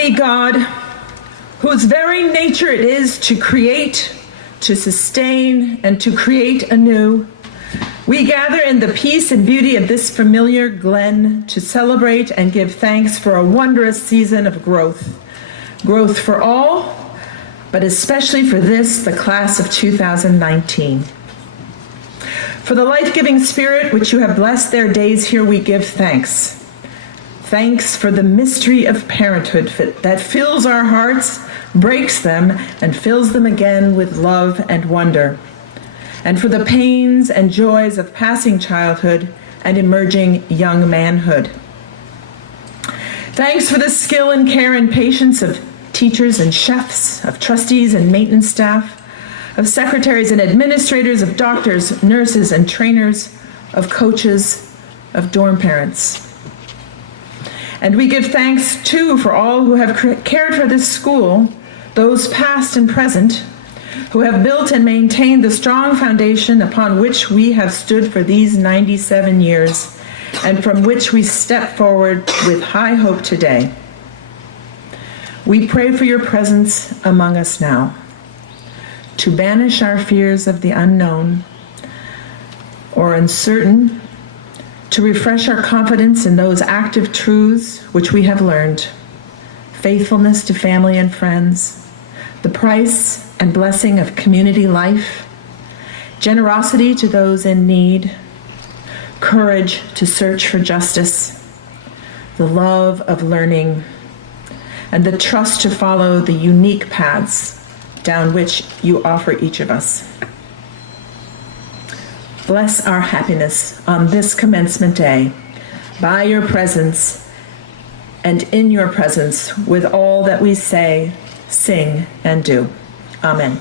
Almighty God, whose very nature it is to create, to sustain, and to create anew, we gather in the peace and beauty of this familiar glen to celebrate and give thanks for a wondrous season of growth. Growth for all, but especially for this, the class of 2019. For the life-giving spirit which you have blessed their days here, we give thanks. Thanks for the mystery of parenthood that fills our hearts, breaks them, and fills them again with love and wonder. And for the pains and joys of passing childhood and emerging young manhood. Thanks for the skill and care and patience of teachers and chefs, of trustees and maintenance staff, of secretaries and administrators, of doctors, nurses and trainers, of coaches, of dorm parents. And we give thanks, too, for all who have cared for this school, those past and present, who have built and maintained the strong foundation upon which we have stood for these 97 years, and from which we step forward with high hope today. We pray for your presence among us now, to banish our fears of the unknown or uncertain, to refresh our confidence in those active truths which we have learned, faithfulness to family and friends, the price and blessing of community life, generosity to those in need, courage to search for justice, the love of learning, and the trust to follow the unique paths down which you offer each of us. Bless our happiness on this commencement day by your presence and in your presence with all that we say, sing, and do. Amen.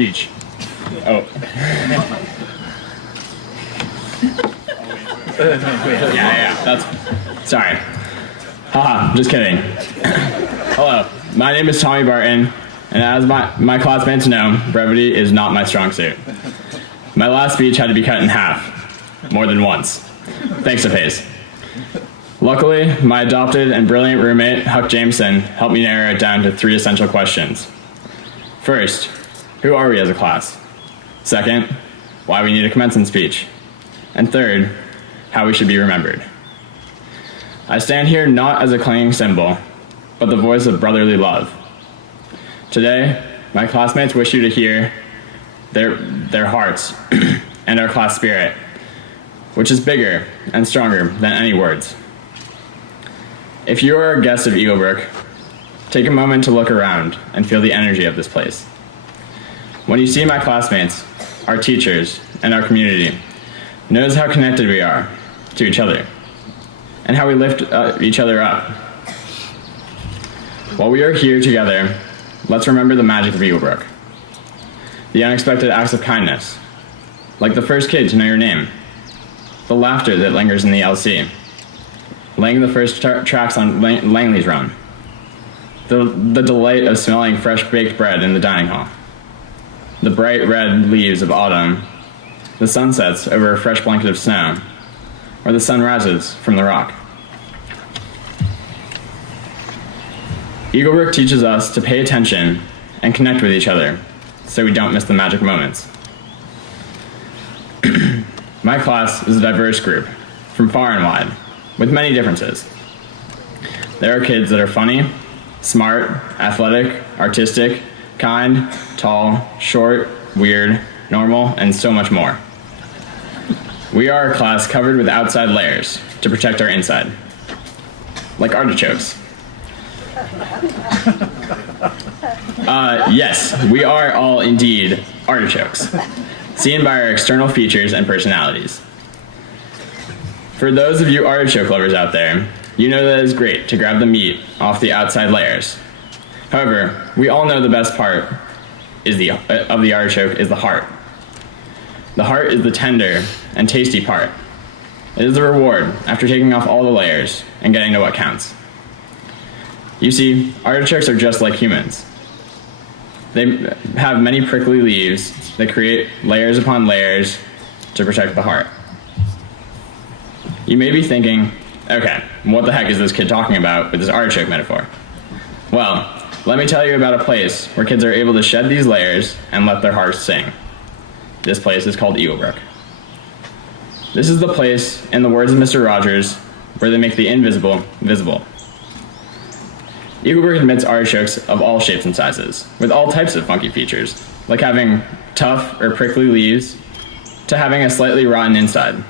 speech. Oh. Yeah, that's... Sorry. Haha, just kidding. Hello, my name is Tommy Barton, and as my classmates know, brevity is not my strong suit. My last speech had to be cut in half, more than once, thanks to Pace. Luckily, my adopted and brilliant roommate, Huck Jameson, helped me narrow it down to 3 essential questions. First, who are we as a class? Second, why we need a commencement speech. And third, how we should be remembered. I stand here not as a clanging cymbal, but the voice of brotherly love. Today, my classmates wish you to hear their hearts and our class spirit, which is bigger and stronger than any words. If you are a guest of Eaglebrook, take a moment to look around and feel the energy of this place. When you see my classmates, our teachers, and our community, notice how connected we are to each other and how we lift each other up. While we are here together, let's remember the magic of Eaglebrook. The unexpected acts of kindness, like the first kid to know your name, the laughter that lingers in the LC, laying the first tracks on Langley's Run, the delight of smelling fresh baked bread in the dining hall, the bright red leaves of autumn, the sunsets over a fresh blanket of snow, or the sunrises from the rock. Eaglebrook teaches us to pay attention and connect with each other so we don't miss the magic moments. My class is a diverse group, from far and wide, with many differences. There are kids that are funny, smart, athletic, artistic, kind, tall, short, weird, normal, and so much more. We are a class covered with outside layers to protect our inside, like artichokes. Yes, we are all indeed artichokes, seen by our external features and personalities. For those of you artichoke lovers out there, you know that it is great to grab the meat off the outside layers. However, we all know the best part of the artichoke is the heart. The heart is the tender and tasty part. It is the reward after taking off all the layers and getting to what counts. You see, artichokes are just like humans. They have many prickly leaves that create layers upon layers to protect the heart. You may be thinking, okay, what the heck is this kid talking about with this artichoke metaphor? Well, let me tell you about a place where kids are able to shed these layers and let their hearts sing. This place is called Eaglebrook. This is the place, in the words of Mr. Rogers, where they make the invisible visible. Eaglebrook admits artichokes of all shapes and sizes, with all types of funky features, like having tough or prickly leaves, to having a slightly rotten inside.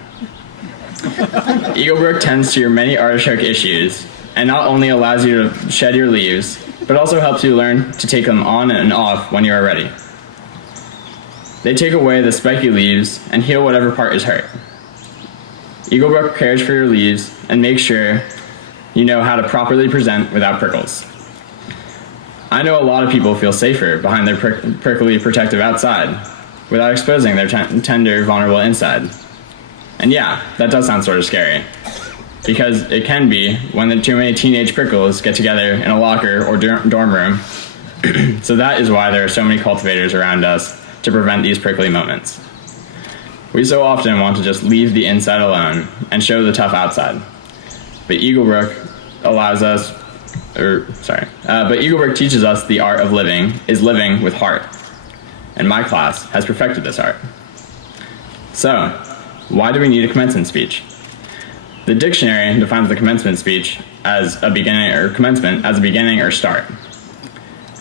Eaglebrook tends to your many artichoke issues, and not only allows you to shed your leaves, but also helps you learn to take them on and off when you are ready. They take away the spiky leaves and heal whatever part is hurt. Eaglebrook cares for your leaves and makes sure you know how to properly present without prickles. I know a lot of people feel safer behind their prickly protective outside without exposing their tender, vulnerable inside. And yeah, that does sound sort of scary, because it can be when the too many teenage prickles get together in a locker or dorm room. So that is why there are so many cultivators around us to prevent these prickly moments. We so often want to just leave the inside alone and show the tough outside. But Eaglebrook Eaglebrook teaches us the art of living is living with heart. And my class has perfected this art. So, why do we need a commencement speech? The dictionary defines the commencement speech as a beginning or commencement as a beginning or start.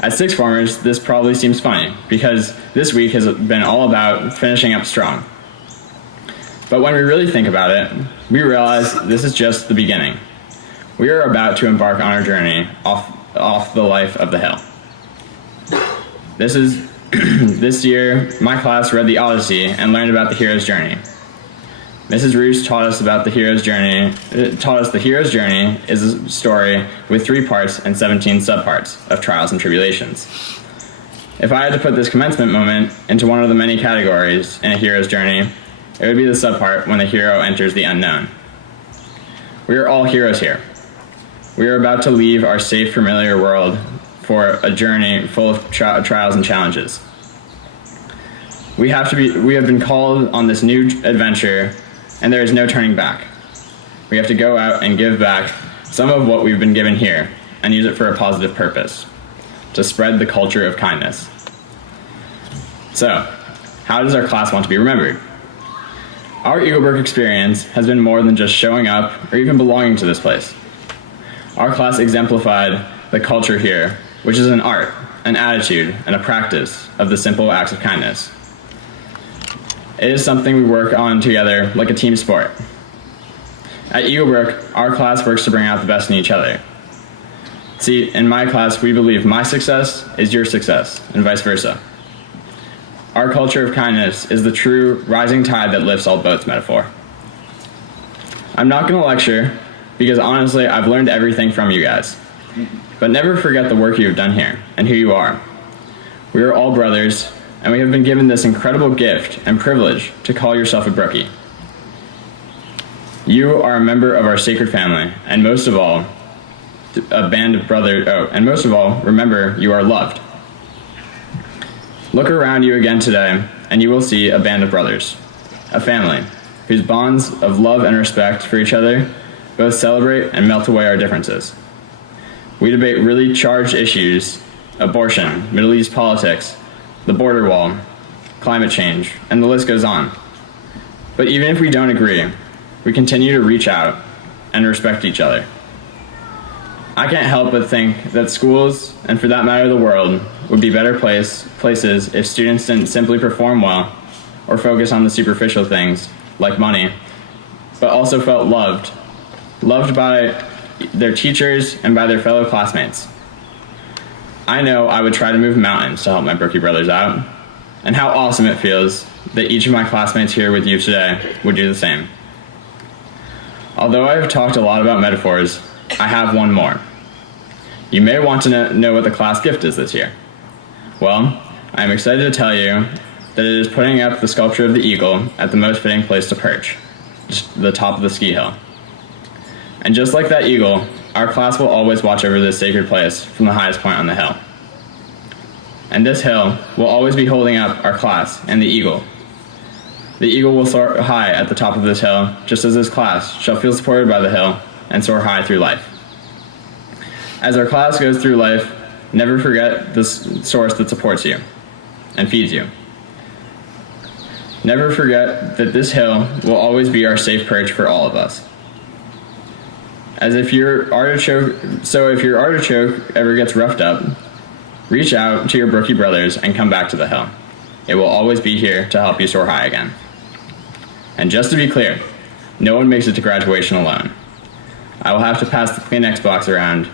As sixth formers, this probably seems funny because this week has been all about finishing up strong. But when we really think about it, we realize this is just the beginning. We are about to embark on our journey off the life of the hill. This year, my class read the Odyssey and learned about the hero's journey. Mrs. Roos taught us the hero's journey is a story with 3 parts and 17 subparts of trials and tribulations. If I had to put this commencement moment into one of the many categories in a hero's journey, it would be the subpart when the hero enters the unknown. We are all heroes here. We are about to leave our safe, familiar world for a journey full of trials and challenges. We have been called on this new adventure, and there is no turning back. We have to go out and give back some of what we've been given here and use it for a positive purpose, to spread the culture of kindness. So, how does our class want to be remembered? Our Eaglebrook experience has been more than just showing up or even belonging to this place. Our class exemplified the culture here, which is an art, an attitude, and a practice of the simple acts of kindness. It is something we work on together like a team sport. At Eaglebrook, our class works to bring out the best in each other. See, in my class, we believe my success is your success, and vice versa. Our culture of kindness is the true rising tide that lifts all boats metaphor. I'm not going to lecture, because honestly, I've learned everything from you guys. But never forget the work you have done here, and who you are. We are all brothers, and we have been given this incredible gift and privilege to call yourself a Brookie. You are a member of our sacred family, and most of all, a band of brothers. And most of all, remember, you are loved. Look around you again today, and you will see a band of brothers, a family, whose bonds of love and respect for each other both celebrate and melt away our differences. We debate really charged issues: abortion, Middle East politics, the border wall, climate change, and the list goes on. But even if we don't agree, we continue to reach out and respect each other. I can't help but think that schools, and for that matter the world, would be better places if students didn't simply perform well or focus on the superficial things, like money, but also felt loved by their teachers and by their fellow classmates. I know I would try to move mountains to help my Brookie brothers out, and how awesome it feels that each of my classmates here with you today would do the same. Although I have talked a lot about metaphors, I have one more. You may want to know what the class gift is this year. Well, I am excited to tell you that it is putting up the sculpture of the eagle at the most fitting place to perch, just the top of the ski hill. And just like that eagle, our class will always watch over this sacred place from the highest point on the hill. And this hill will always be holding up our class and the eagle. The eagle will soar high at the top of this hill, just as this class shall feel supported by the hill and soar high through life. As our class goes through life, never forget the source that supports you and feeds you. Never forget that this hill will always be our safe perch for all of us. If your artichoke ever gets roughed up, reach out to your Brookie brothers and come back to the hill. It will always be here to help you soar high again. And just to be clear, no one makes it to graduation alone. I will have to pass the Kleenex box around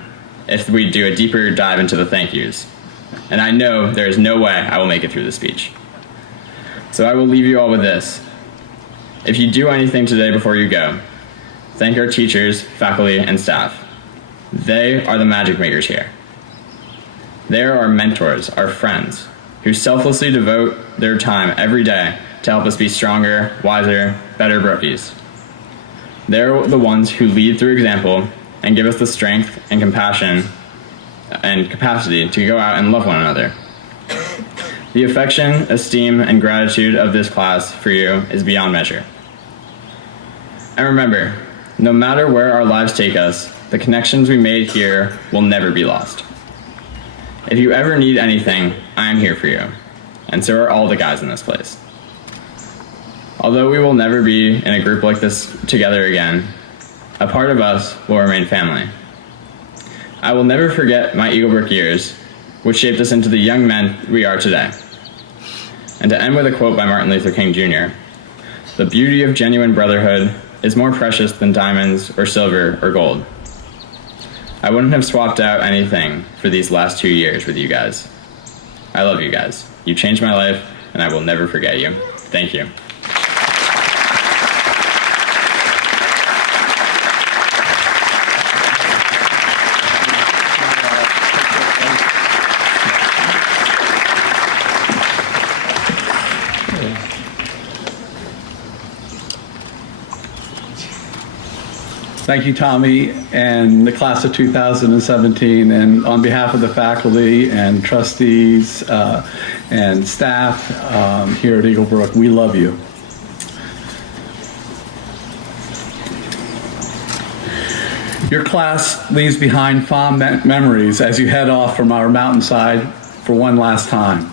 if we do a deeper dive into the thank yous. And I know there is no way I will make it through the speech. So I will leave you all with this. If you do anything today before you go, thank our teachers, faculty, and staff. They are the magic makers here. They are our mentors, our friends, who selflessly devote their time every day to help us be stronger, wiser, better Brookies. They're the ones who lead through example and give us the strength and compassion and capacity to go out and love one another. The affection, esteem, and gratitude of this class for you is beyond measure. And remember, no matter where our lives take us, the connections we made here will never be lost. If you ever need anything, I am here for you, and so are all the guys in this place. Although we will never be in a group like this together again, a part of us will remain family. I will never forget my Eaglebrook years, which shaped us into the young men we are today. And to end with a quote by Martin Luther King Jr., "The beauty of genuine brotherhood is more precious than diamonds or silver or gold." I wouldn't have swapped out anything for these last 2 years with you guys. I love you guys. You changed my life, and I will never forget you. Thank you. Thank you, Tommy, and the class of 2017, and on behalf of the faculty and trustees and staff here at Eaglebrook, we love you. Your class leaves behind fond memories as you head off from our mountainside for one last time.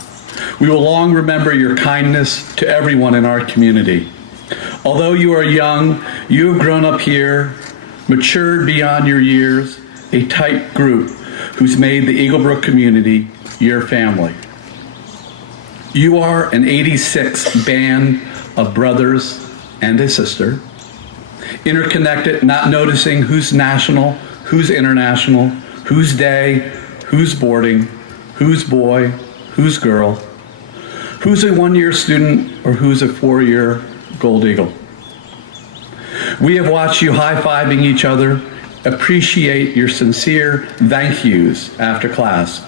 We will long remember your kindness to everyone in our community. Although you are young, you have grown up here, matured beyond your years, a tight group who's made the Eaglebrook community your family. You are an 86 band of brothers and a sister, interconnected, not noticing who's national, who's international, who's day, who's boarding, who's boy, who's girl, who's a one-year student, or who's a four-year Gold Eagle. We have watched you high-fiving each other, appreciate your sincere thank yous after class,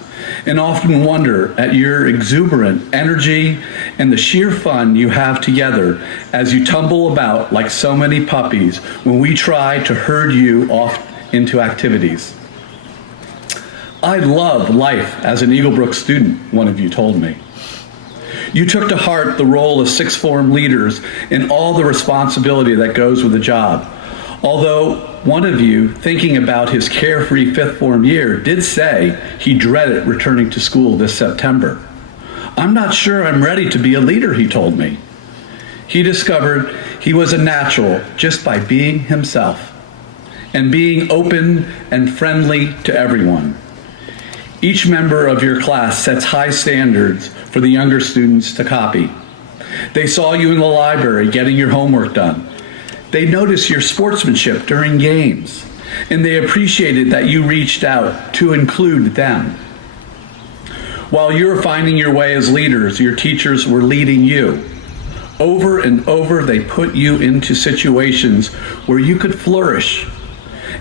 and often wonder at your exuberant energy and the sheer fun you have together as you tumble about like so many puppies when we try to herd you off into activities. I love life as an Eaglebrook student, one of you told me. You took to heart the role of sixth form leaders and all the responsibility that goes with the job. Although one of you, thinking about his carefree fifth form year, did say he dreaded returning to school this September. I'm not sure I'm ready to be a leader, he told me. He discovered he was a natural just by being himself and being open and friendly to everyone. Each member of your class sets high standards for the younger students to copy. They saw you in the library getting your homework done. They noticed your sportsmanship during games, and they appreciated that you reached out to include them. While you were finding your way as leaders, your teachers were leading you. Over and over, they put you into situations where you could flourish,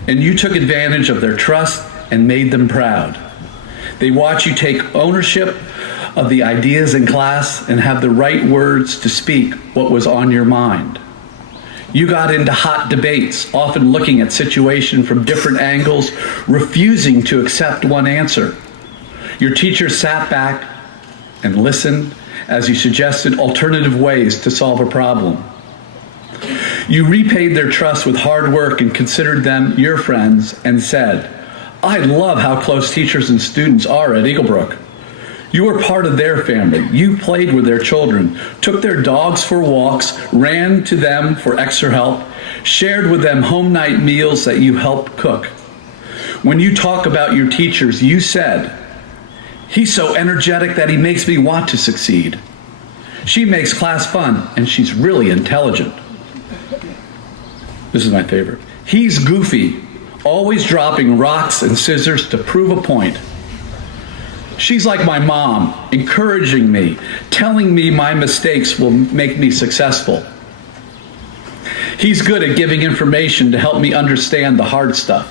and you took advantage of their trust and made them proud. They watch you take ownership of the ideas in class and have the right words to speak what was on your mind. You got into hot debates, often looking at situations from different angles, refusing to accept one answer. Your teachers sat back and listened as you suggested alternative ways to solve a problem. You repaid their trust with hard work and considered them your friends and said, I love how close teachers and students are at Eaglebrook. You were part of their family. You played with their children, took their dogs for walks, ran to them for extra help, shared with them home night meals that you helped cook. When you talk about your teachers, you said, he's so energetic that he makes me want to succeed. She makes class fun, and she's really intelligent. This is my favorite. He's goofy, always dropping rocks and scissors to prove a point. She's like my mom, encouraging me, telling me my mistakes will make me successful. He's good at giving information to help me understand the hard stuff.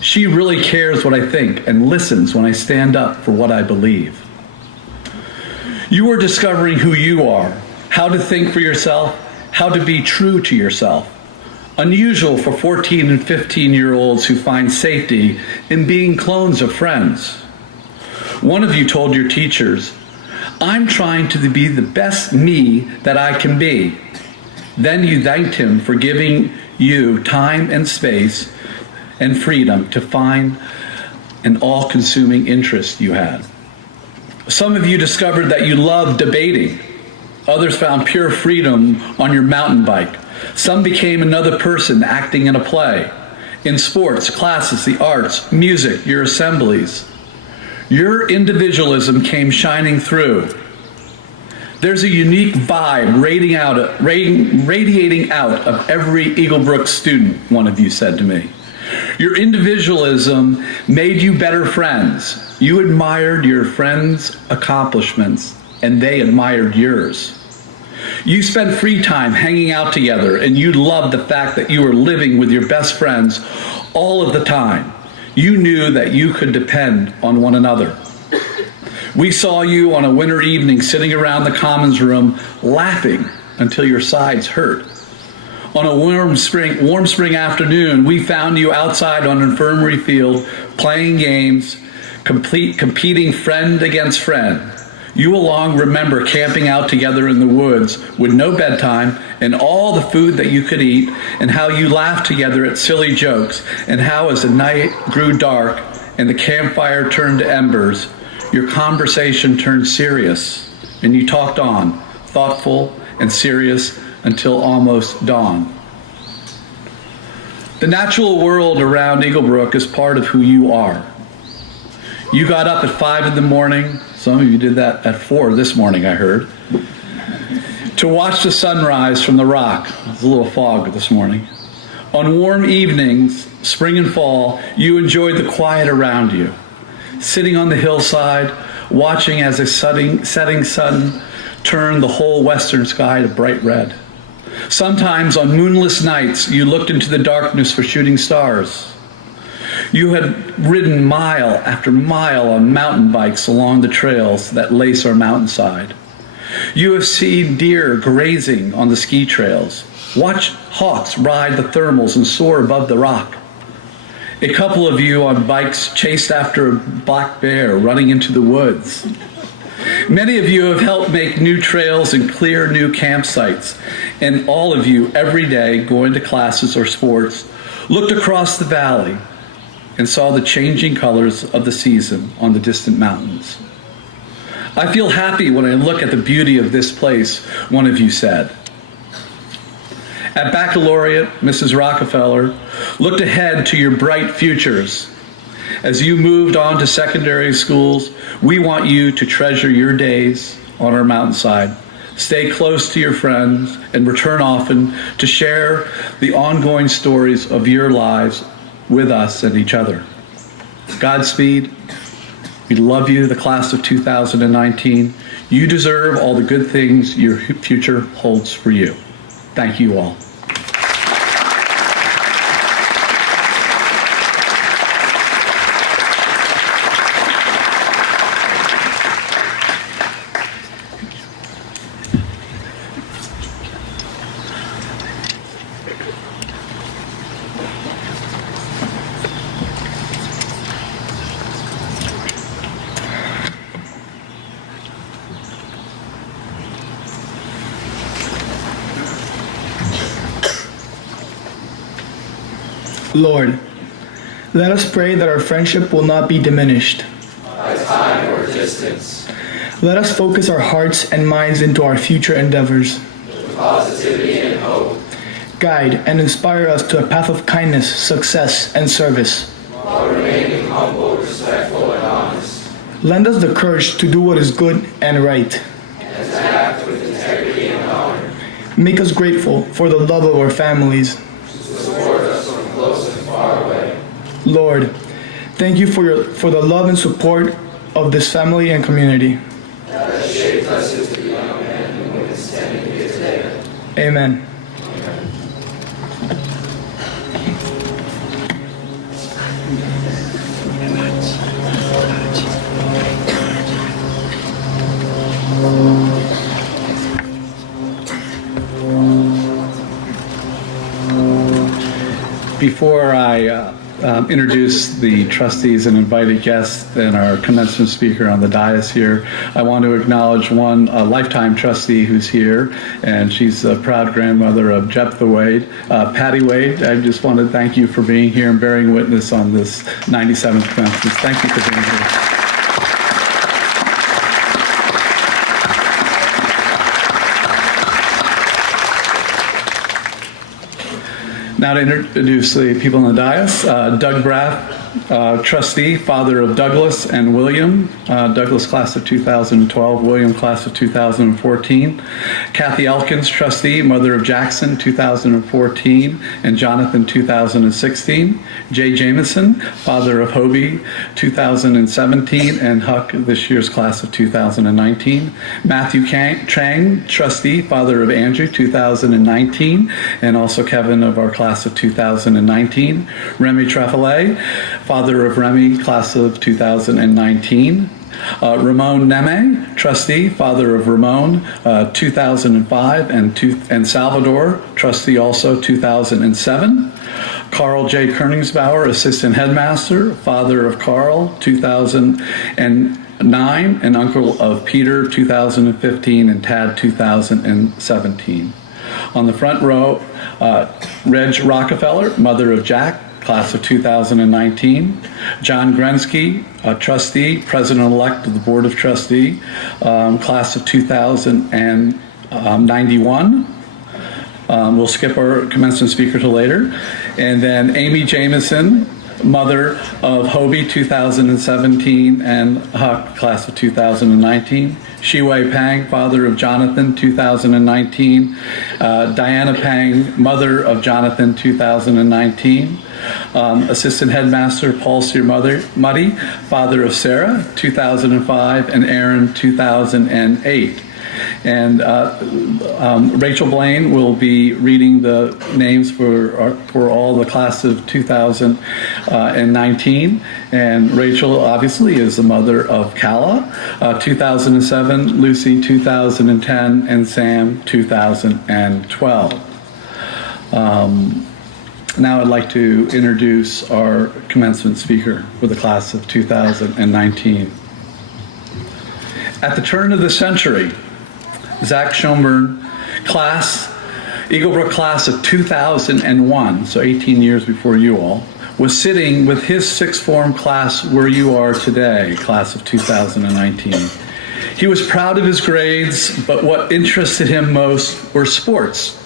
She really cares what I think and listens when I stand up for what I believe. You are discovering who you are, how to think for yourself, how to be true to yourself. Unusual for 14 and 15-year-olds who find safety in being clones of friends. One of you told your teachers, I'm trying to be the best me that I can be. Then you thanked him for giving you time and space and freedom to find an all-consuming interest you had. Some of you discovered that you loved debating. Others found pure freedom on your mountain bike. Some became another person acting in a play. In sports, classes, the arts, music, your assemblies. Your individualism came shining through. There's a unique vibe radiating out of every Eaglebrook student, one of you said to me. Your individualism made you better friends. You admired your friends' accomplishments, and they admired yours. You spent free time hanging out together, and you loved the fact that you were living with your best friends all of the time. You knew that you could depend on one another. We saw you on a winter evening sitting around the commons room laughing until your sides hurt. On a warm spring afternoon, we found you outside on infirmary field playing games, competing friend against friend. You will long remember camping out together in the woods with no bedtime and all the food that you could eat, and how you laughed together at silly jokes, and how as the night grew dark and the campfire turned to embers, your conversation turned serious, and you talked on, thoughtful and serious, until almost dawn. The natural world around Eaglebrook is part of who you are. You got up at 5 in the morning, some of you did that at 4 this morning, I heard, to watch the sunrise from the rock. There's a little fog this morning. On warm evenings, spring and fall, you enjoyed the quiet around you, sitting on the hillside, watching as a setting sun turned the whole western sky to bright red. Sometimes on moonless nights, you looked into the darkness for shooting stars. You had ridden mile after mile on mountain bikes along the trails that lace our mountainside. You have seen deer grazing on the ski trails, watched hawks ride the thermals and soar above the rock. A couple of you on bikes chased after a black bear running into the woods. Many of you have helped make new trails and clear new campsites, and all of you every day going to classes or sports looked across the valley and saw the changing colors of the season on the distant mountains. I feel happy when I look at the beauty of this place, one of you said. At baccalaureate, Mrs. Rockefeller looked ahead to your bright futures. As you moved on to secondary schools, we want you to treasure your days on our mountainside, stay close to your friends, and return often to share the ongoing stories of your lives with us and each other. Godspeed. We love you, the class of 2019. You deserve all the good things your future holds for you. Thank you all. Lord, let us pray that our friendship will not be diminished by time or distance. Let us focus our hearts and minds into our future endeavors. With positivity and hope. Guide and inspire us to a path of kindness, success, and service. While remaining humble, respectful, and honest. Lend us the courage to do what is good and right. And to act with integrity and honor. Make us grateful for the love of our families. Lord, thank you for the love and support of this family and community. That has shaped us into the young men who are standing here today. Amen. Before I introduce the trustees and invited guests and our commencement speaker on the dais here, I want to acknowledge one lifetime trustee who's here, and she's a proud grandmother of Jephthah Wade. Patty Wade, I just want to thank you for being here and bearing witness on this 97th commencement. Thank you for being here. Now to introduce the people on the dais, Doug Braff, trustee, father of Douglas and William, Douglas class of 2012, William class of 2014. Kathy Elkins, trustee, mother of Jackson 2014 and Jonathan 2016. Jay Jameson, father of Hobie 2017 and Huck this year's class of 2019. Matthew Chang, trustee, father of Andrew 2019 and also Kevin of our class of 2019. Remy Traffalet, father of Remy, class of 2019. Ramon Neme, trustee, father of Ramon, 2005, and Salvador, trustee also, 2007. Carl J. Koenigsbauer, assistant headmaster, father of Carl, 2009, and uncle of Peter, 2015, and Tad, 2017. On the front row, Reg Rockefeller, mother of Jack, class of 2019. John Grensky, trustee, president-elect of the Board of Trustee, class of 2091. We'll skip our commencement speaker till later. And then Amy Jameson, mother of Hobie, 2017, and Huck, class of 2019. Shiwei Pang, father of Jonathan, 2019. Diana Pang, mother of Jonathan, 2019. Assistant headmaster Paul Sear Muddy, father of Sarah, 2005, and Aaron, 2008. And Rachel Blaine will be reading the names for all the class of 2019. And Rachel obviously is the mother of Kala, 2007, Lucy, 2010, and Sam, 2012. Now I'd like to introduce our commencement speaker for the class of 2019. At the turn of the century, Zach Schonbrun, Eaglebrook class of 2001, so 18 years before you all, was sitting with his sixth form class where you are today, class of 2019. He was proud of his grades, but what interested him most were sports.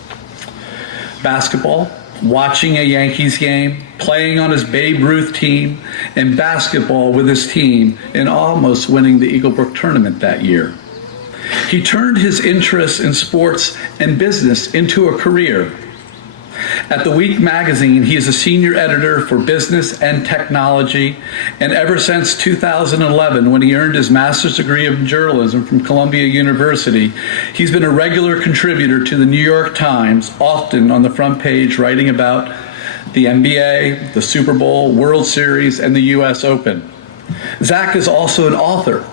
Basketball, watching a Yankees game, playing on his Babe Ruth team, and basketball with his team, and almost winning the Eaglebrook tournament that year. He turned his interest in sports and business into a career. At The Week magazine, he is a senior editor for business and technology, and ever since 2011, when he earned his master's degree in journalism from Columbia University, he's been a regular contributor to the New York Times, often on the front page writing about the NBA, the Super Bowl, World Series, and the U.S. Open. Zach is also an author.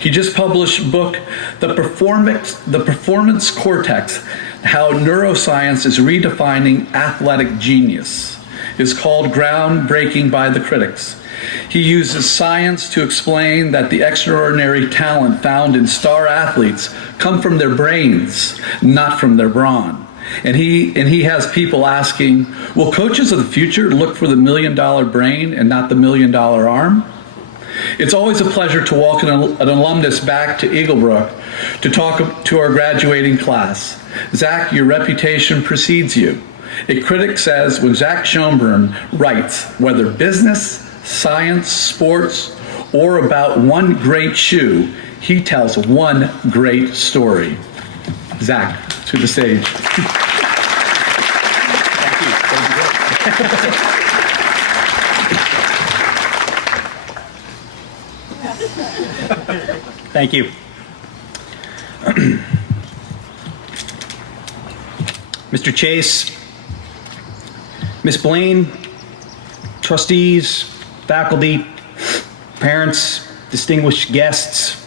He just published a book, The Performance Cortex, How Neuroscience is Redefining Athletic Genius. It's called groundbreaking by the critics. He uses science to explain that the extraordinary talent found in star athletes come from their brains, not from their brawn. And he has people asking, will coaches of the future look for the $1 million brain and not the $1 million arm? It's always a pleasure to welcome an alumnus back to Eaglebrook to talk to our graduating class. Zach, your reputation precedes you. A critic says when Zach Schonbrun writes, whether business, science, sports, or about one great shoe, he tells one great story. Zach, to the stage. Thank you. Mr. Chase, Ms. Blaine, trustees, faculty, parents, distinguished guests,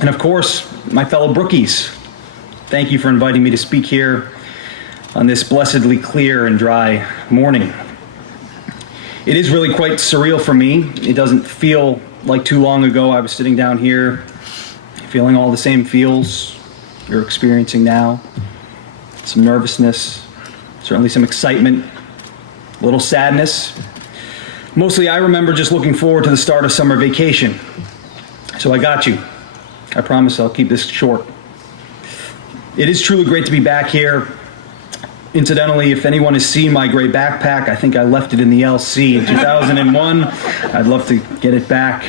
and of course, my fellow Brookies, thank you for inviting me to speak here on this blessedly clear and dry morning. It is really quite surreal for me. It doesn't feel like too long ago I was sitting down here feeling all the same feels you're experiencing now. Some nervousness, certainly some excitement, a little sadness. Mostly I remember just looking forward to the start of summer vacation. So I got you. I promise I'll keep this short. It is truly great to be back here. Incidentally, if anyone has seen my gray backpack, I think I left it in the LC in 2001. I'd love to get it back.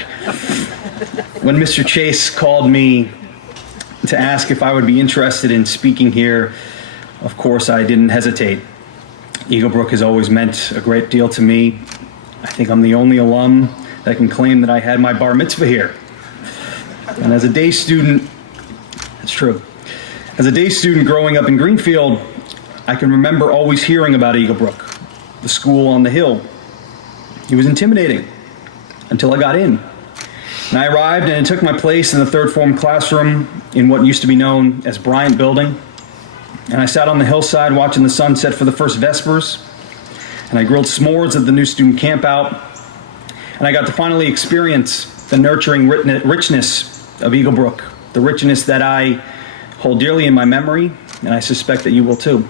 When Mr. Chase called me to ask if I would be interested in speaking here, of course I didn't hesitate. Eaglebrook has always meant a great deal to me. I think I'm the only alum that can claim that I had my bar mitzvah here. And as a day student, it's true. As a day student growing up in Greenfield, I can remember always hearing about Eaglebrook, the school on the hill. It was intimidating until I got in. And I arrived and took my place in the third form classroom in what used to be known as Bryant Building. And I sat on the hillside watching the sun set for the first vespers. And I grilled s'mores at the new student campout. And I got to finally experience the nurturing richness of Eaglebrook, the richness that I hold dearly in my memory, and I suspect that you will too.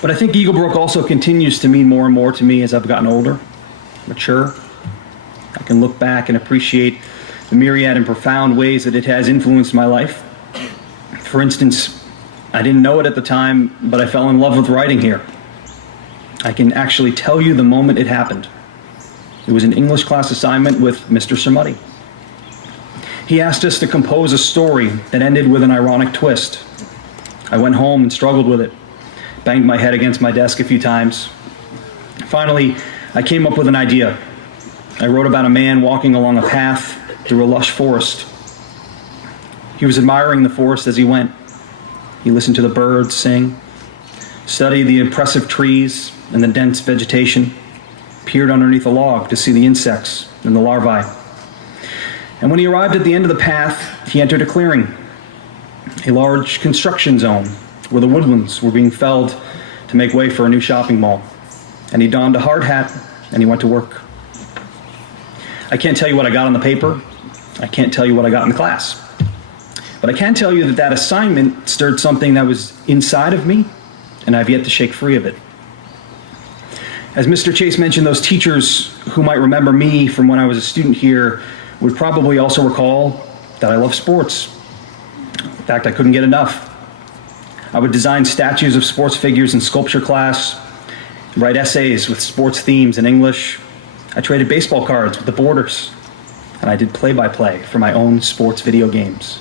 But I think Eaglebrook also continues to mean more and more to me as I've gotten older, mature. I can look back and appreciate the myriad and profound ways that it has influenced my life. For instance, I didn't know it at the time, but I fell in love with writing here. I can actually tell you the moment it happened. It was an English class assignment with Mr. Samudi. He asked us to compose a story that ended with an ironic twist. I went home and struggled with it, banged my head against my desk a few times. Finally, I came up with an idea. I wrote about a man walking along a path through a lush forest. He was admiring the forest as he went. He listened to the birds sing, studied the impressive trees and the dense vegetation, peered underneath a log to see the insects and the larvae. And when he arrived at the end of the path, he entered a clearing, a large construction zone where the woodlands were being felled to make way for a new shopping mall. And he donned a hard hat and he went to work. I can't tell you what I got on the paper. I can't tell you what I got in the class. But I can tell you that that assignment stirred something that was inside of me, and I've yet to shake free of it. As Mr. Chase mentioned, those teachers who might remember me from when I was a student here would probably also recall that I love sports. In fact, I couldn't get enough. I would design statues of sports figures in sculpture class, write essays with sports themes in English. I traded baseball cards with the boarders, and I did play-by-play for my own sports video games.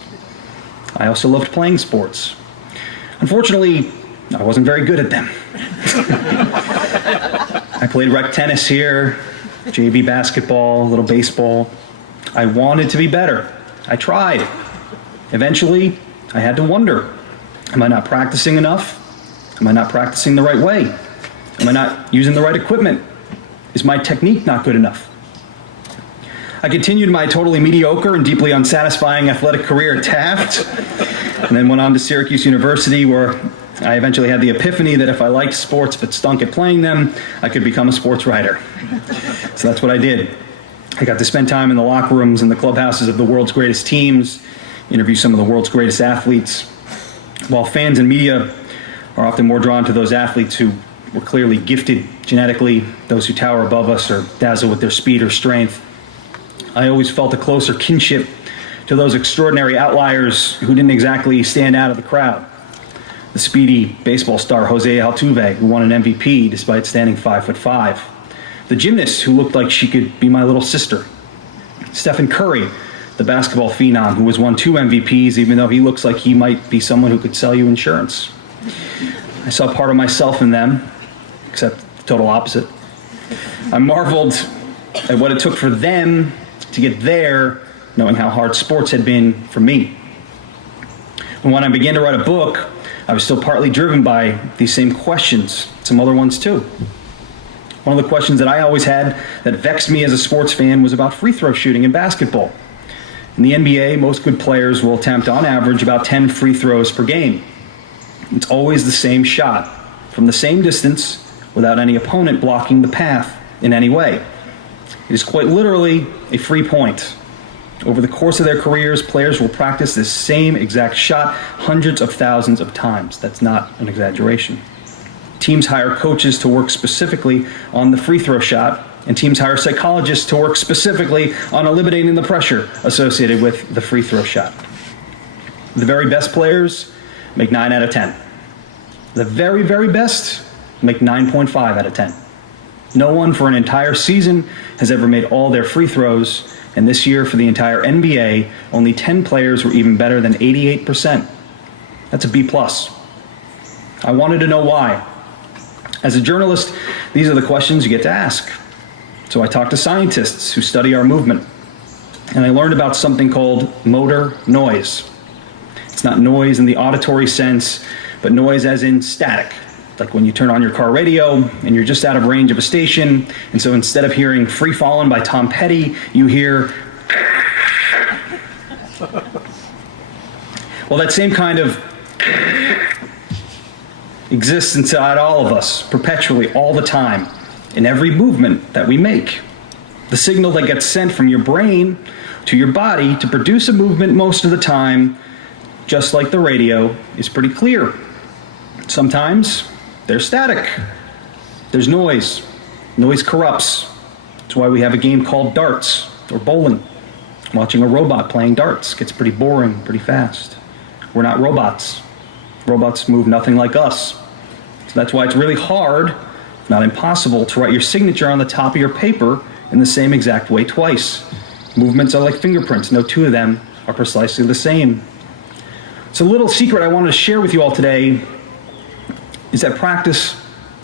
I also loved playing sports. Unfortunately, I wasn't very good at them. I played rec tennis here, JV basketball, a little baseball. I wanted to be better. I tried. Eventually, I had to wonder, am I not practicing enough? Am I not practicing the right way? Am I not using the right equipment? Is my technique not good enough? I continued my totally mediocre and deeply unsatisfying athletic career at Taft, and then went on to Syracuse University, where I eventually had the epiphany that if I liked sports but stunk at playing them, I could become a sports writer. So that's what I did. I got to spend time in the locker rooms and the clubhouses of the world's greatest teams, interview some of the world's greatest athletes. While fans and media are often more drawn to those athletes who were clearly gifted genetically, those who tower above us or dazzle with their speed or strength, I always felt a closer kinship to those extraordinary outliers who didn't exactly stand out of the crowd. The speedy baseball star Jose Altuve, who won an MVP despite standing 5'5". The gymnast who looked like she could be my little sister. Stephen Curry, the basketball phenom who has won 2 MVPs even though he looks like he might be someone who could sell you insurance. I saw part of myself in them, except the total opposite. I marveled at what it took for them to get there, knowing how hard sports had been for me. And when I began to write a book, I was still partly driven by these same questions, some other ones too. One of the questions that I always had that vexed me as a sports fan was about free throw shooting in basketball. In the NBA, most good players will attempt on average about 10 free throws per game. It's always the same shot, from the same distance, without any opponent blocking the path in any way. It is quite literally a free point. Over the course of their careers, players will practice this same exact shot hundreds of thousands of times. That's not an exaggeration. Teams hire coaches to work specifically on the free throw shot, and teams hire psychologists to work specifically on eliminating the pressure associated with the free throw shot. The very best players make 9 out of 10. The very, very best make 9.5 out of 10. No one for an entire season has ever made all their free throws, and this year for the entire NBA, only 10 players were even better than 88%. That's a B+. I wanted to know why. As a journalist, these are the questions you get to ask. So I talked to scientists who study our movement, and I learned about something called motor noise. It's not noise in the auditory sense, but noise as in static. Like when you turn on your car radio and you're just out of range of a station, and so instead of hearing Free Fallin' by Tom Petty, you hear Well, that same kind of exists inside all of us, perpetually, all the time, in every movement that we make. The signal that gets sent from your brain to your body to produce a movement most of the time, just like the radio, is pretty clear. Sometimes they're static. There's noise. Noise corrupts. That's why we have a game called darts or bowling. Watching a robot playing darts gets pretty boring pretty fast. We're not robots. Robots move nothing like us. So that's why it's really hard, if not impossible, to write your signature on the top of your paper in the same exact way twice. Movements are like fingerprints. No two of them are precisely the same. So a little secret I wanted to share with you all today is that practice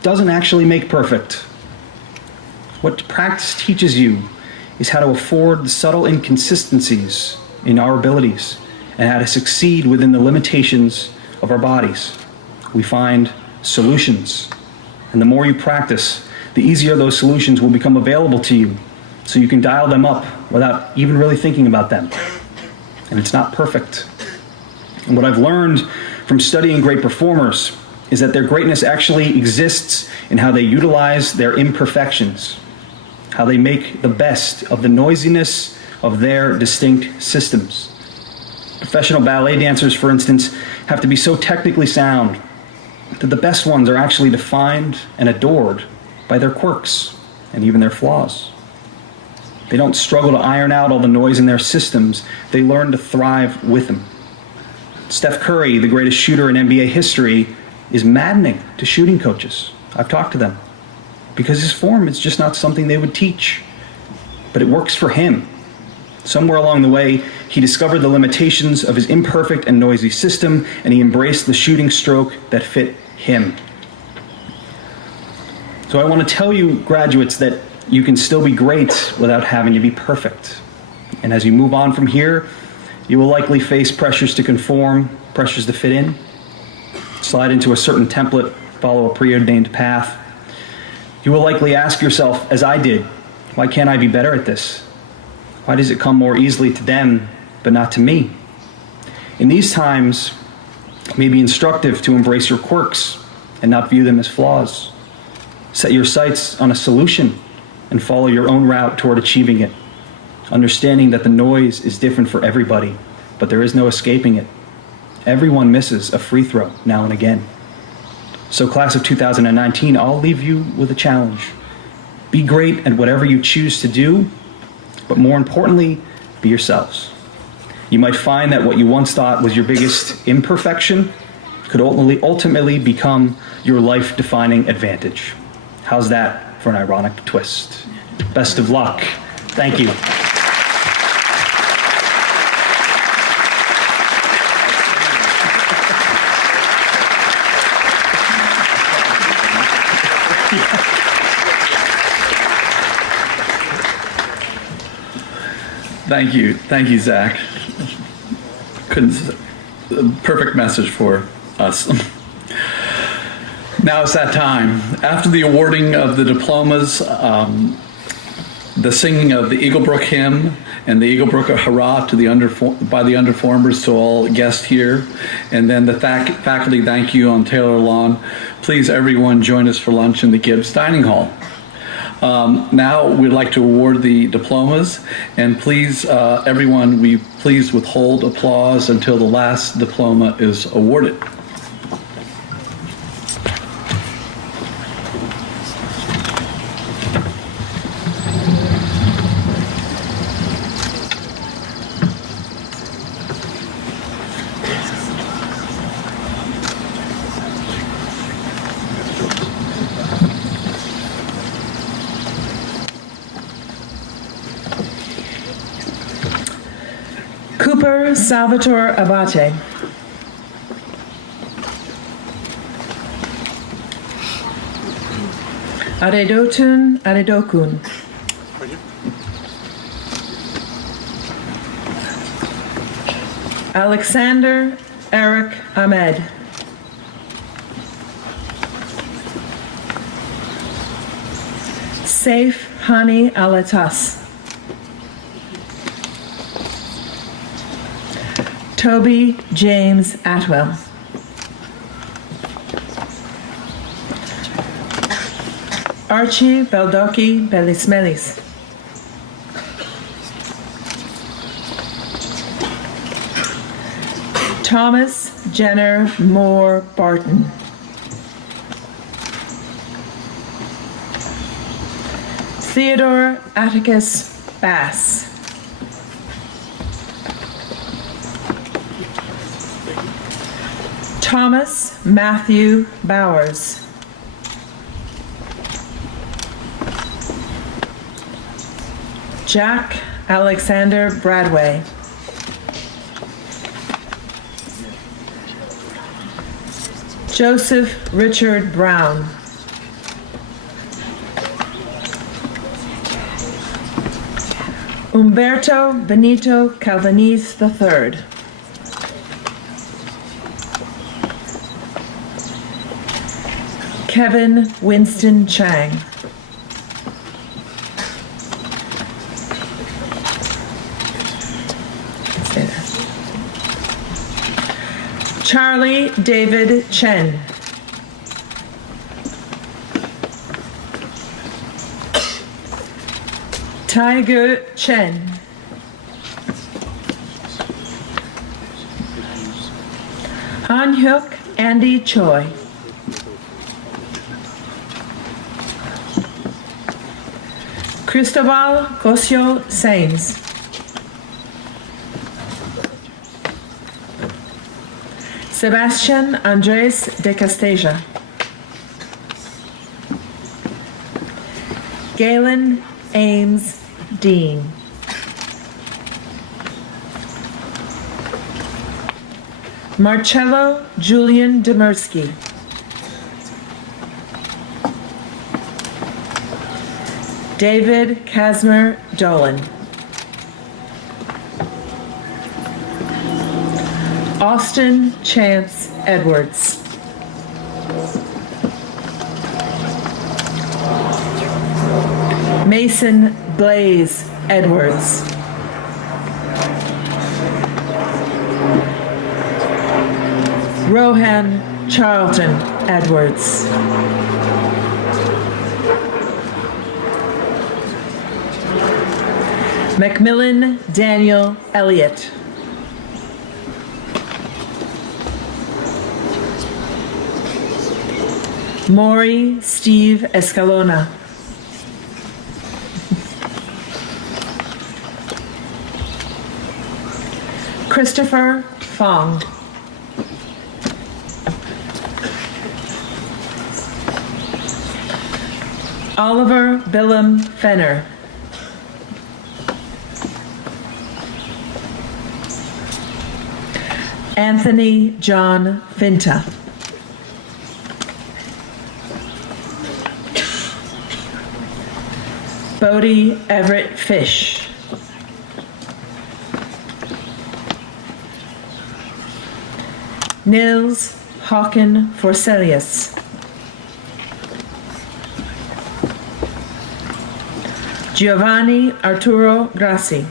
doesn't actually make perfect. What practice teaches you is how to afford the subtle inconsistencies in our abilities and how to succeed within the limitations of our bodies. We find solutions, and the more you practice, the easier those solutions will become available to you, so you can dial them up without even really thinking about them. And it's not perfect. And what I've learned from studying great performers is that their greatness actually exists in how they utilize their imperfections, how they make the best of the noisiness of their distinct systems. Professional ballet dancers, for instance, have to be so technically sound that the best ones are actually defined and adored by their quirks and even their flaws. They don't struggle to iron out all the noise in their systems. They learn to thrive with them. Steph Curry, the greatest shooter in NBA history, is maddening to shooting coaches. I've talked to them because his form is just not something they would teach. But it works for him. Somewhere along the way, he discovered the limitations of his imperfect and noisy system, and he embraced the shooting stroke that fit him. So I want to tell you, graduates, that you can still be great without having to be perfect. And as you move on from here, you will likely face pressures to conform, pressures to fit in, slide into a certain template, follow a preordained path. You will likely ask yourself, as I did, why can't I be better at this? Why does it come more easily to them, but not to me? In these times, it may be instructive to embrace your quirks and not view them as flaws. Set your sights on a solution and follow your own route toward achieving it, understanding that the noise is different for everybody, but there is no escaping it. Everyone misses a free throw now and again. So class of 2019, I'll leave you with a challenge. Be great at whatever you choose to do, but more importantly, be yourselves. You might find that what you once thought was your biggest imperfection could ultimately become your life-defining advantage. How's that for an ironic twist? Best of luck. Thank you. Thank you, Zach. Perfect message for us. Now it's that time. After the awarding of the diplomas, the singing of the Eaglebrook hymn and the Eaglebrook hurrah to by the underformers to all guests here, and then the faculty thank you on Taylor Lawn. Please, everyone, join us for lunch in the Gibbs Dining Hall. Now we'd like to award the diplomas, and please, everyone, please withhold applause until the last diploma is awarded. Cooper Salvatore Abate. Aredotun Aredokun. Alexander Eric Ahmed. Saif Hani Alatas. Toby James Atwell. Archie Baldocchi Bellismelis. Thomas Jenner Moore Barton. Theodore Atticus Bass. Thomas Matthew Bowers. Jack Alexander Bradway. Joseph Richard Brown. Umberto Benito Calvanese III. Kevin Winston Chang. Say that. Charlie David Chen. Tiger Chen. Han Hyuk Andy Choi. Cristobal Cosio Sames. Sebastian Andres de Casteja. Galen Ames Dean. Marcello Julian Demersky. David Casmer Dolan. Austin Chance Edwards. Mason Blaze Edwards. Rohan Charlton Edwards. Macmillan Daniel Elliott. Maury Steve Escalona. Christopher Fong. Oliver Billum Fenner. Anthony John Finta. Bodie Everett Fish. Nils Hawken Forselius. Giovanni Arturo Grassi.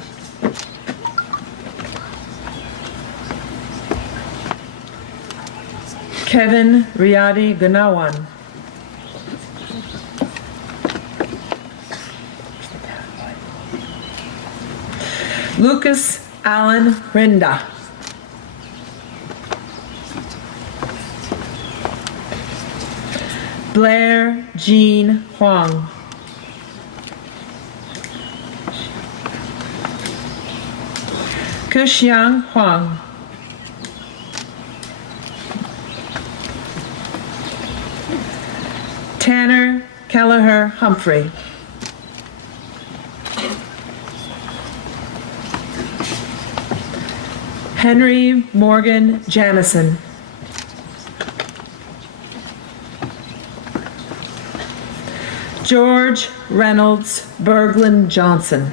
Kevin Riadi Ganawan. Lucas Allen Rinda. Blair Jean Huang. Kuxiang Huang. Tanner Kelleher Humphrey. Henry Morgan Jamison. George Reynolds Berglund Johnson.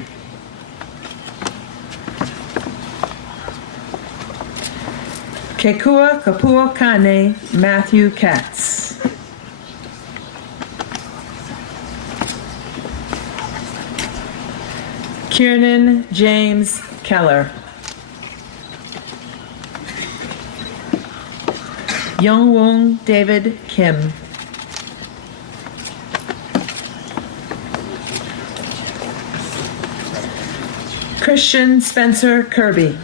Kekua Kapua Kane Matthew Katz. Kiernan James Keller. Youngwon David Kim. Christian Spencer Kirby.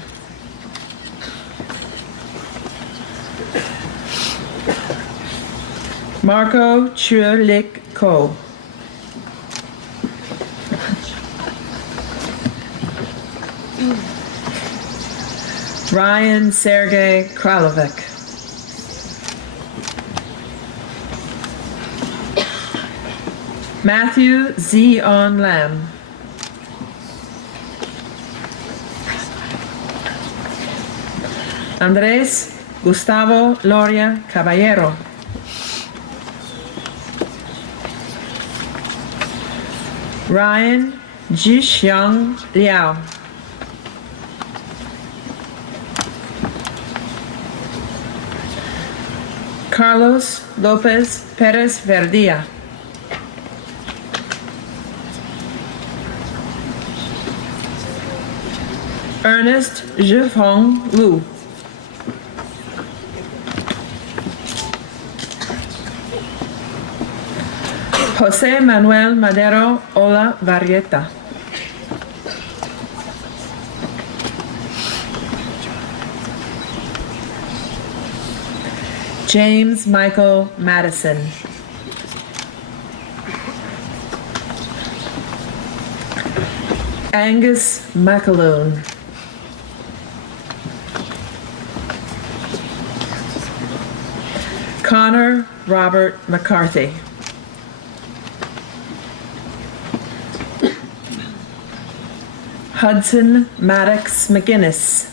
Marco Chulik Ko. Ryan Sergey Kralovic. Matthew Zion Lam. Andres Gustavo Loria Caballero. Ryan Jixiang Liao. Carlos Lopez Perez Verdia. Ernest Zhifeng Lu. Jose Manuel Madero Ola Varrieta. James Michael Madison. Angus McAloon. Connor Robert McCarthy. Hudson Maddox McGinnis.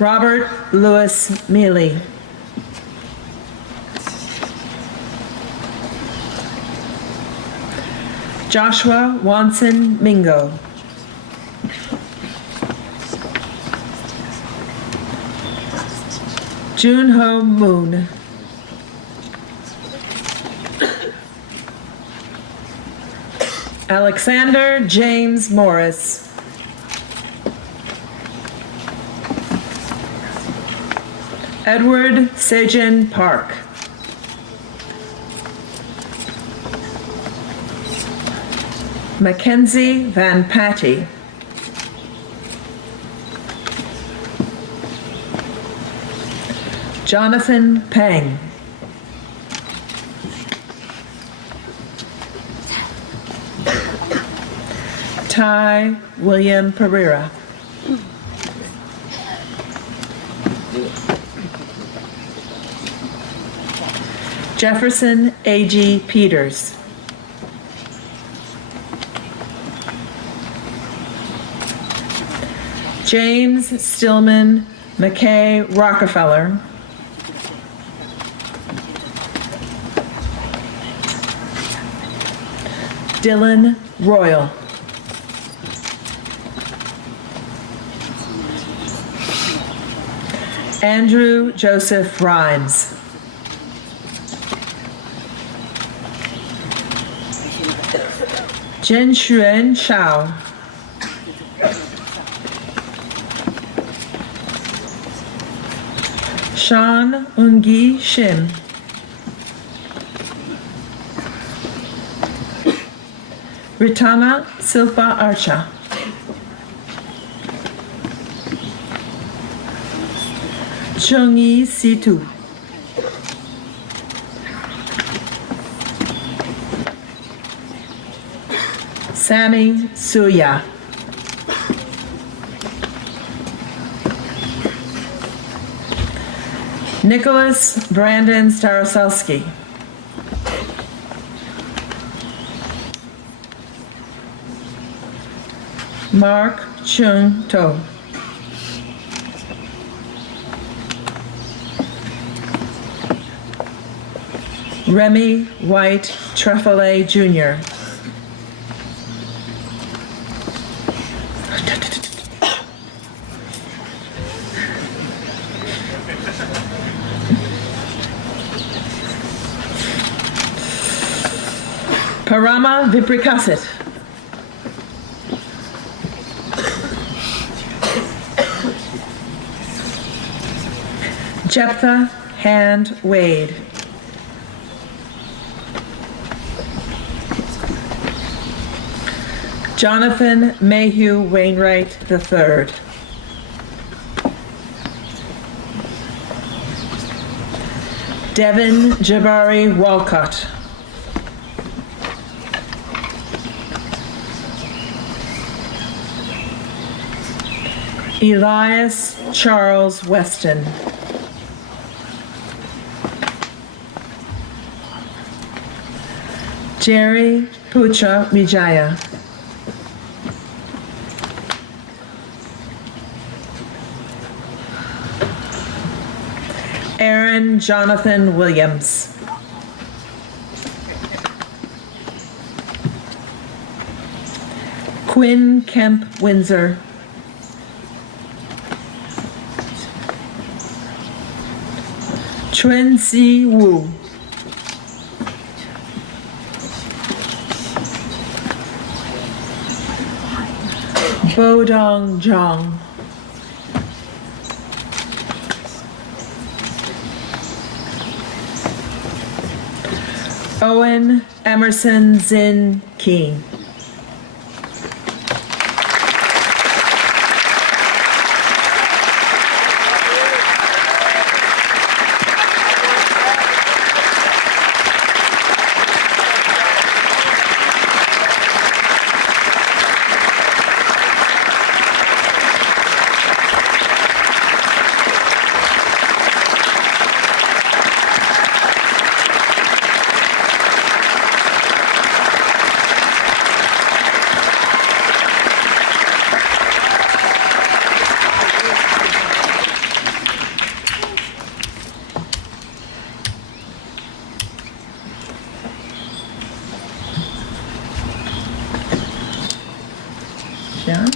Robert Lewis Mealy. Joshua Wanson Mingo. Junho Moon. Alexander James Morris. Edward Sejin Park. Mackenzie Van Patty. Jonathan Peng. Ty William Pereira. Jefferson A.G. Peters. James Stillman McKay Rockefeller. Dylan Royal. Andrew Joseph Rhymes. Jen Xuan Shao. Sean Ungi Shim. Ritana Silpa Archa. Chungi Situ. Sammy Suya. Nicholas Brandon Staroselsky. Mark Chung To. Remy White Treffilet Jr. Parama Viprikasit. Jephthah Hand Wade. Jonathan Mayhew Wainwright III. Devin Jabari Walcott. Elias Charles Weston. Jerry Pucha Vijaya. Aaron Jonathan Williams. Quinn Kemp Windsor. Chuen Si Wu. Bodong Zhang. Owen Emerson Zin Keen. John?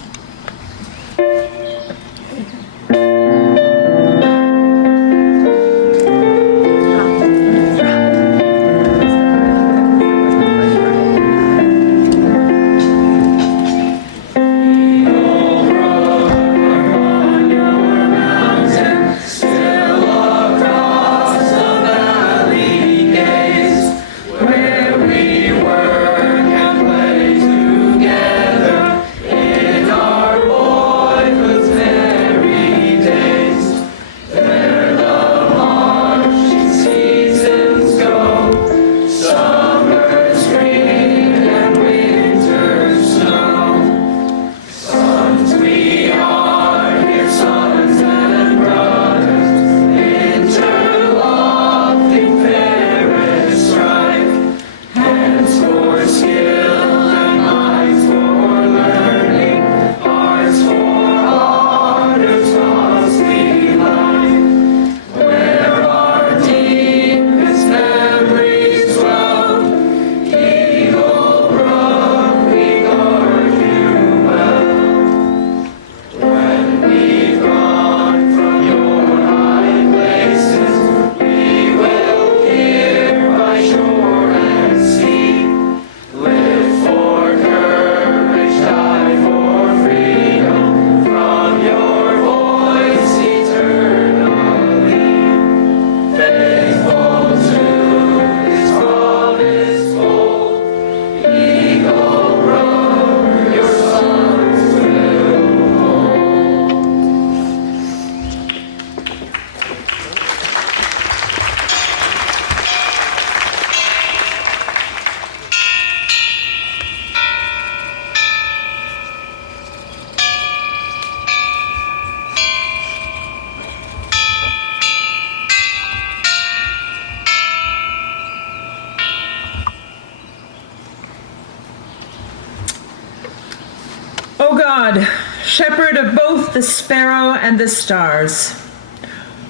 O God, shepherd of both the sparrow and the stars,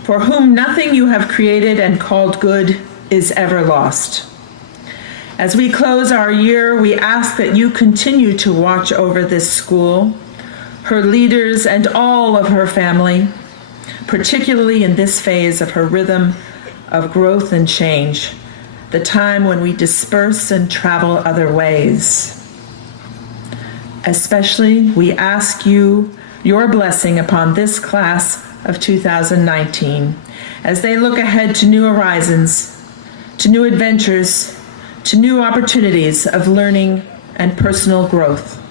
for whom nothing you have created and called good is ever lost. As we close our year, we ask that you continue to watch over this school, her leaders, and all of her family, particularly in this phase of her rhythm of growth and change, the time when we disperse and travel other ways. Especially, we ask you your blessing upon this class of 2019 as they look ahead to new horizons, to new adventures, to new opportunities of learning and personal growth.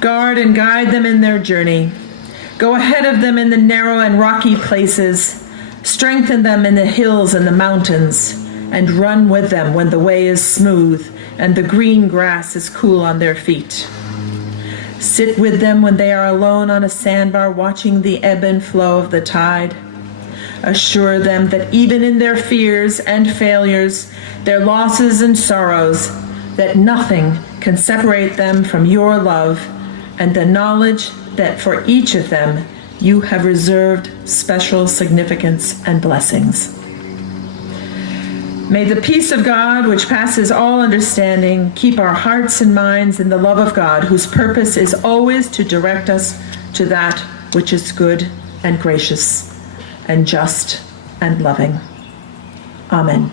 Guard and guide them in their journey. Go ahead of them in the narrow and rocky places. Strengthen them in the hills and the mountains, and run with them when the way is smooth and the green grass is cool on their feet. Sit with them when they are alone on a sandbar watching the ebb and flow of the tide. Assure them that even in their fears and failures, their losses and sorrows, that nothing can separate them from your love and the knowledge that for each of them you have reserved special significance and blessings. May the peace of God, which passes all understanding, keep our hearts and minds in the love of God, whose purpose is always to direct us to that which is good and gracious and just and loving. Amen.